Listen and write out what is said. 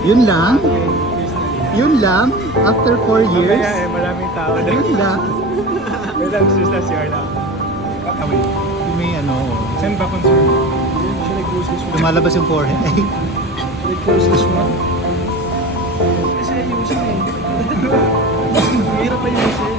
Yun lang? Yun lang? After 4 years? Mamaya maraming tao na. Yun lang? Wait lang, sus na CR lang. Kakawin. May ano, Saan ba concern? Siya nag-close this one. lumalabas yung forehead. Ay, Nag-close this one. Kasi ayusin eh. Mahirap ayusin.